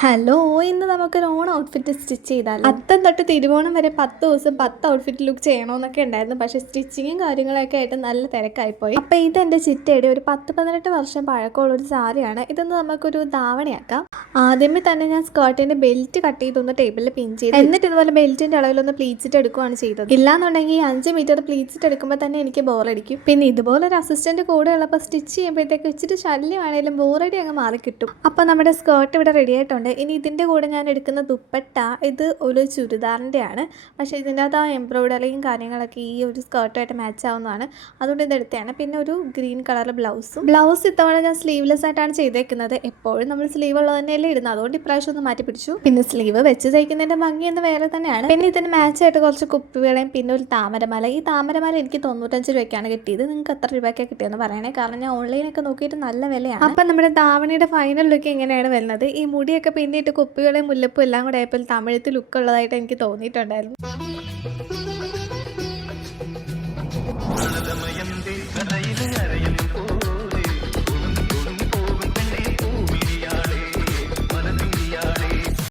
Hello, ഇന്ന് നമുക്കൊരു on outfit stitch ചെയ്താൽ അത്തം തൊട്ട് തിരുവോണം വരെ 10 ദിവസം 10 ഔട്ട്ഫിറ്റ് ലുക്ക് ചെയ്യണമെന്നൊക്കെ ഉണ്ടായിരുന്നു. പക്ഷേ സ്റ്റിച്ചിങ്ങും കാര്യങ്ങളൊക്കെ ആയിട്ട് നല്ല തിരക്കായിപ്പോയി. അപ്പോൾ ഇതെൻ്റെ ചിറ്റയുടെ ഒരു 10-18 വർഷം പഴക്കമുള്ളൊരു സാരിയാണ്. ഇതൊന്ന് നമുക്കൊരു ധാവണിയാക്കാം. ആദ്യമേ തന്നെ ഞാൻ സ്കേർട്ടിൻ്റെ ബെൽറ്റ് കട്ട് ചെയ്തൊന്ന് ടേബിളിൽ പിൻ ചെയ്ത് എന്നിട്ട് ഇതുപോലെ ബെൽറ്റിൻ്റെ അളവിലൊന്ന് പ്ലീച്ചിട്ട് എടുക്കുകയാണ് ചെയ്തത്. ഇല്ലാന്നുണ്ടെങ്കിൽ 5 മീറ്റർ പ്ലീച്ചിട്ട് എടുക്കുമ്പോൾ തന്നെ എനിക്ക് ബോറടിക്കും. പിന്നെ ഇതുപോലെ ഒരു അസിസ്റ്റന്റ് കൂടെ ഉള്ളപ്പോൾ സ്റ്റിച്ച് ചെയ്യുമ്പോഴത്തേക്ക് ഇച്ചിരി ശല്യമാണെങ്കിലും ബോറടി അങ്ങ് മാറി കിട്ടും. അപ്പോൾ നമ്മുടെ സ്കേർട്ട് ഇവിടെ റെഡി ആയിട്ടുണ്ട്. ഇനി ഇതിൻ്റെ കൂടെ ഞാൻ എടുക്കുന്ന ദുപ്പട്ട ഇത് ഒരു ചുരിദാറിൻ്റെ ആണ്. പക്ഷേ ഇതിൻ്റെ അകത്ത് ആ എംബ്രോയിഡറിയും കാര്യങ്ങളൊക്കെ ഈ ഒരു സ്കേർട്ടായിട്ട് മാച്ച് ആവുന്നതാണ്. അതുകൊണ്ട് ഇതെടുത്തതാണ്. പിന്നെ ഒരു ഗ്രീൻ കളർ ബ്ലൗസ് ഇത്തവണ ഞാൻ സ്ലീവ്ലെസ് ആയിട്ടാണ് ചെയ്തേക്കുന്നത്. എപ്പോഴും നമ്മൾ സ്ലീവ് ഉള്ളത് തന്നെയല്ലേ ഇടുന്നത്. അതുകൊണ്ട് ഇപ്രാവശ്യം ഒന്ന് മാറ്റി പിടിച്ചു. പിന്നെ സ്ലീവ് വെച്ച് തയ്ക്കുന്നതിൻ്റെ ഭംഗി എന്ന് വേറെ തന്നെയാണ്. പിന്നെ ഇതിന് മാച്ചായിട്ട് കുറച്ച് കുപ്പികളെയും പിന്നെ ഒരു താമരമാല. ഈ താമരമാല എനിക്ക് 95 രൂപയ്ക്കാണ് കിട്ടിയത്. നിങ്ങൾക്ക് എത്ര രൂപയ്ക്കാണ് കിട്ടിയെന്ന് പറയണേ. കാരണം ഞാൻ ഓൺലൈനൊക്കെ നോക്കിയിട്ട് നല്ല വിലയാണ്. അപ്പം നമ്മുടെ ധാവണിയുടെ ഫൈനൽ ലുക്ക് ഇങ്ങനെയാണ് വരുന്നത്. ഈ മുടിയൊക്കെ പിന്നിട്ട് കുപ്പികളെയും മുല്ലപ്പും എല്ലാം കൂടെ ആയപ്പോൾ തമിഴത്ത് ലുക്ക് ഉള്ളതായിട്ട് എനിക്ക് തോന്നിയിട്ടുണ്ടായിരുന്നു.